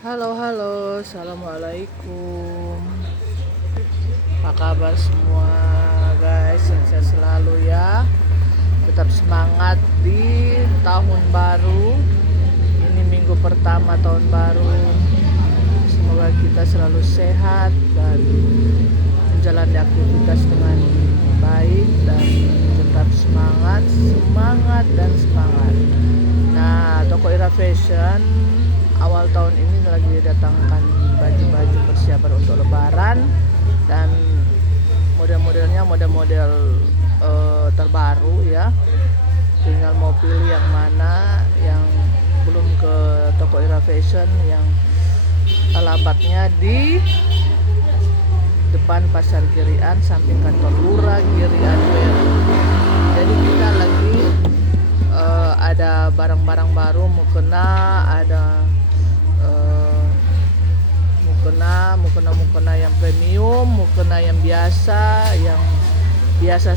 Halo, halo, assalamualaikum. Apa kabar semua, guys? Yang saya selalu ya. Tetap semangat di tahun baru. Ini minggu pertama tahun baru. Semoga kita selalu sehat dan menjalani aktivitas dengan baik dan tetap semangat, semangat dan semangat. Nah, toko Ira Fashion awal tahun ini lagi datangkan baju-baju persiapan untuk Lebaran dan model-modelnya model-model terbaru ya. Tinggal mau pilih yang mana yang belum ke toko Ira Fashion yang alamatnya di depan Pasar Girian samping kantor Lurah Girian Baru. Jadi kita lagi ada barang-barang baru mukena, ada mukena yang premium, mukena yang biasa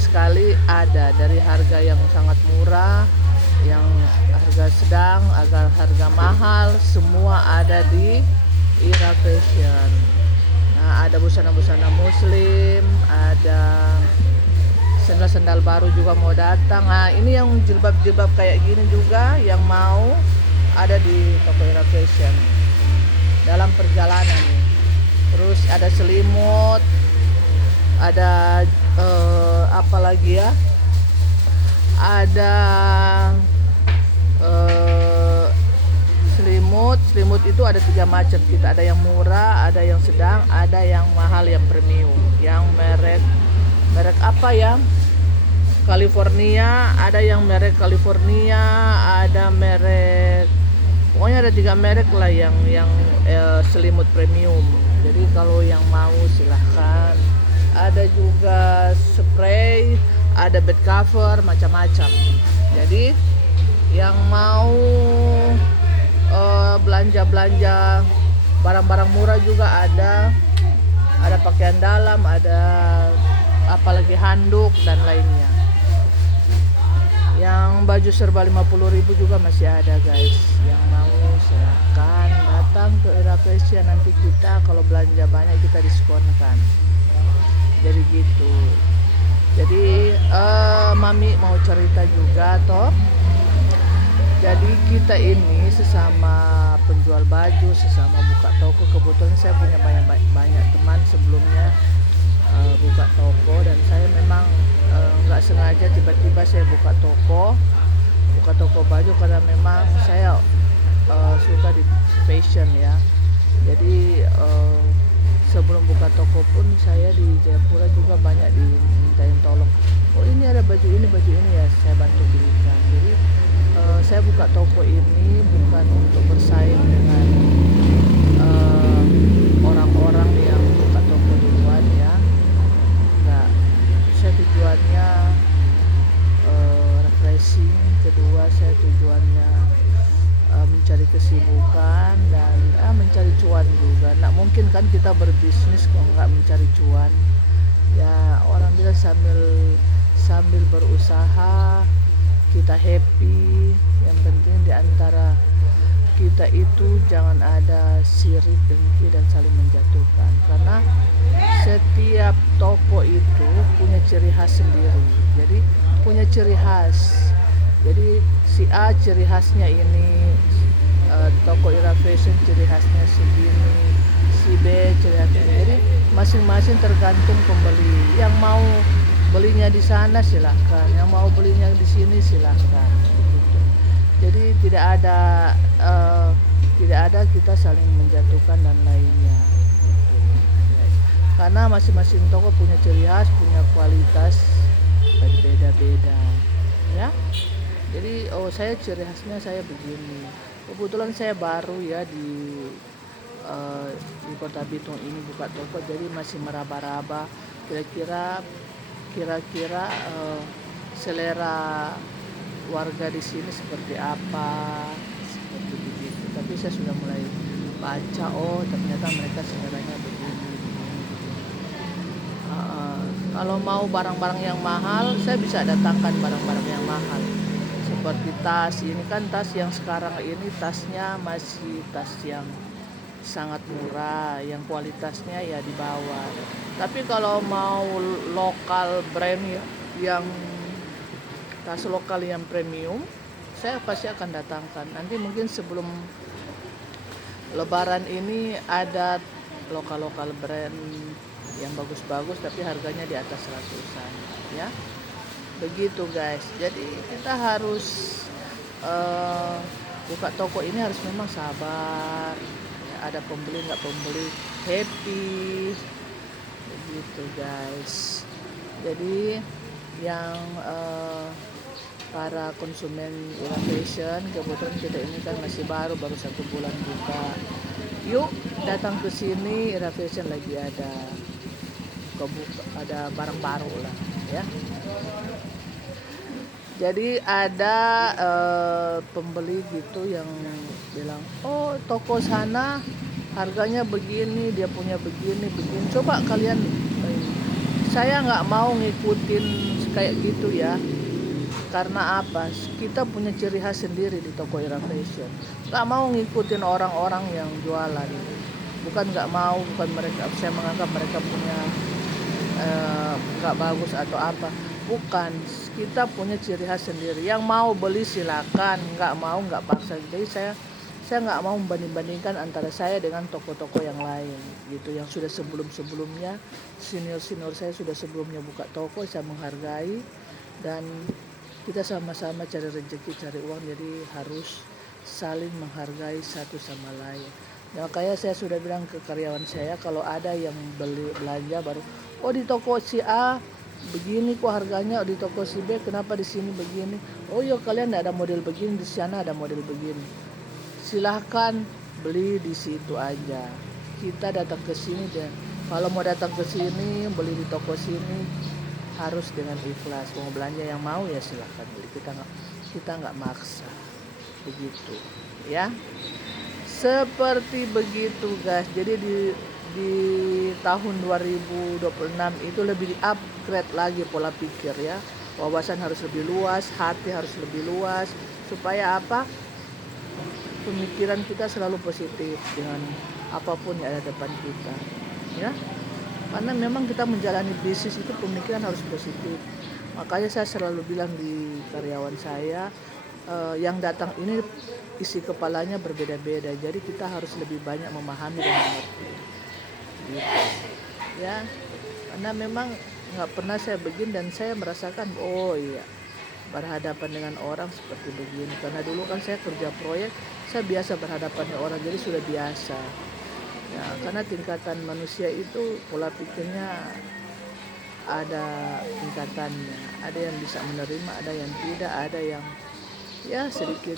sekali, ada dari harga yang sangat murah, yang harga sedang, harga mahal, semua ada di Ira Fashion. Nah, ada busana-busana muslim, ada sendal-sendal baru juga mau datang. Nah, ini yang jilbab-jilbab kayak gini juga yang mau ada di toko Ira Fashion dalam perjalanan nih. Terus ada selimut, ada apa lagi ya? Ada selimut itu ada 3 macam. Kita ada yang murah, ada yang sedang, ada yang mahal, yang premium. Yang merek apa ya? California, ada yang merek California, ada merek, pokoknya ada 3 merek lah yang selimut premium. Jadi kalau yang mau silahkan. Ada juga spray, ada bed cover, macam-macam. Jadi yang mau belanja-belanja barang-barang murah juga ada pakaian dalam, ada apalagi handuk dan lainnya. Yang baju serba 50.000 juga masih ada, guys. Yang mau silahkan datang ke Ira Fashion, nanti kita kalau belanja banyak kita diskonkan. Jadi gitu. Jadi Mami mau cerita juga toh. Jadi kita ini sesama penjual baju, sesama buka toko, kebetulan saya punya banyak teman sebelumnya buka toko, dan saya memang nggak sengaja tiba-tiba saya buka toko baju karena memang saya suka di fashion ya. Jadi sebelum buka toko pun saya di Jayapura juga banyak dimintain tolong. Oh, ini ada baju ini ya, saya bantu belikan. Jadi saya buka toko ini bukan untuk bersaing dengan orang-orang yang buka toko duluan ya. Enggak, saya tujuannya refreshing. Kedua, saya tujuannya mencari kesibukan dan mencari cuan juga. Nggak mungkin kan kita berbisnis kalau nggak mencari cuan. Ya, orang bilang sambil berusaha kita happy. Yang penting di antara kita itu jangan ada sirik, dengki dan saling menjatuhkan, karena setiap toko itu punya ciri khas sendiri. Jadi punya ciri khas. Jadi si A ciri khasnya ini, toko Ira Fashion ciri khasnya segini, si B ciri khasnya. Jadi masing-masing tergantung pembeli. Yang mau belinya di sana silahkan, yang mau belinya di sini silahkan. Gitu. Jadi tidak ada kita saling menjatuhkan dan lainnya. Gitu. Karena masing-masing toko punya ciri khas, punya kualitas berbeda-beda, ya. Jadi saya ciri khasnya saya begini. Kebetulan saya baru ya di Kota Bitung ini buka toko, jadi masih meraba-raba kira-kira selera warga di sini seperti apa, seperti begitu. Tapi saya sudah mulai baca, oh ternyata mereka seleranya begini. Kalau mau barang-barang yang mahal, saya bisa datangkan barang-barang yang mahal. Seperti tas, ini kan tas yang sekarang ini tasnya masih tas yang sangat murah, yang kualitasnya ya di bawah. Tapi kalau mau lokal brand yang tas lokal yang premium, saya pasti akan datangkan. Nanti mungkin sebelum Lebaran ini ada lokal brand yang bagus-bagus tapi harganya di atas 100-an ya. Begitu guys. Jadi kita harus buka toko ini harus memang sabar ya, ada pembeli nggak pembeli happy begitu guys. Jadi yang para konsumen Ira Fashion, kebetulan kita ini kan masih baru 1 bulan buka. Yuk datang ke sini, Ira Fashion lagi ada barang baru lah ya. Jadi ada pembeli gitu yang bilang, oh toko sana harganya begini, dia punya begini. Coba kalian, saya nggak mau ngikutin kayak gitu ya. Karena apa? Kita punya ciri khas sendiri di toko Ira Fashion. Gak mau ngikutin orang-orang yang jualan. Bukan gak mau, bukan mereka, saya menganggap mereka punya gak bagus atau apa. Bukan, kita punya ciri khas sendiri. Yang mau beli silakan, gak mau gak paksa. Jadi saya nggak mau membanding-bandingkan antara saya dengan toko-toko yang lain gitu, yang sudah sebelumnya senior saya sudah sebelumnya buka toko. Saya menghargai dan kita sama-sama cari rezeki, cari uang, jadi harus saling menghargai satu sama lain. Ya, makanya saya sudah bilang ke karyawan saya, kalau ada yang belanja baru, oh di toko si A begini kok harganya, oh di toko si B kenapa di sini begini, oh ya kalian ada model begini, di sana ada model begini, silahkan beli di situ aja. Kita datang ke sini dan kalau mau datang ke sini beli di toko sini harus dengan ikhlas. Mau belanja yang mau ya silahkan beli, kita nggak maksa begitu ya. Seperti begitu guys. Jadi di tahun 2026 itu lebih di upgrade lagi pola pikir ya. Wawasan harus lebih luas, hati harus lebih luas, supaya apa? Pemikiran kita selalu positif dengan apapun yang ada depan kita ya. Karena memang kita menjalani bisnis itu pemikiran harus positif. Makanya saya selalu bilang di karyawan saya, yang datang ini isi kepalanya berbeda-beda. Jadi kita harus lebih banyak memahami dan mengerti. Gitu. Ya, karena memang nggak pernah saya begini dan saya merasakan, oh iya, berhadapan dengan orang seperti begini. Karena dulu kan saya kerja proyek, saya biasa berhadapan dengan orang, jadi sudah biasa. Ya, karena tingkatan manusia itu pola pikirnya ada tingkatannya. Ada yang bisa menerima, ada yang tidak, ada yang ya sedikit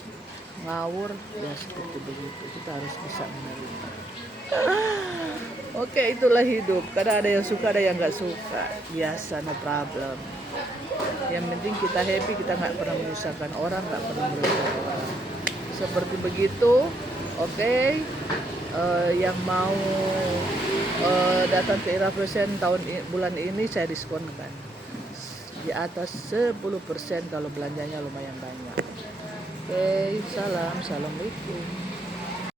ngawur, ya seperti begitu. Kita harus bisa menerima. Oke, itulah hidup. Kadang ada yang suka, ada yang nggak suka. Biasa, no problem. Yang penting kita happy, kita nggak pernah menyusahkan orang, nggak pernah merugikan orang. Seperti begitu. Oke. Yang mau datang ke Ira Fashion bulan ini saya diskonkan di atas 10% kalau belanjanya lumayan banyak. Oke, assalamualaikum.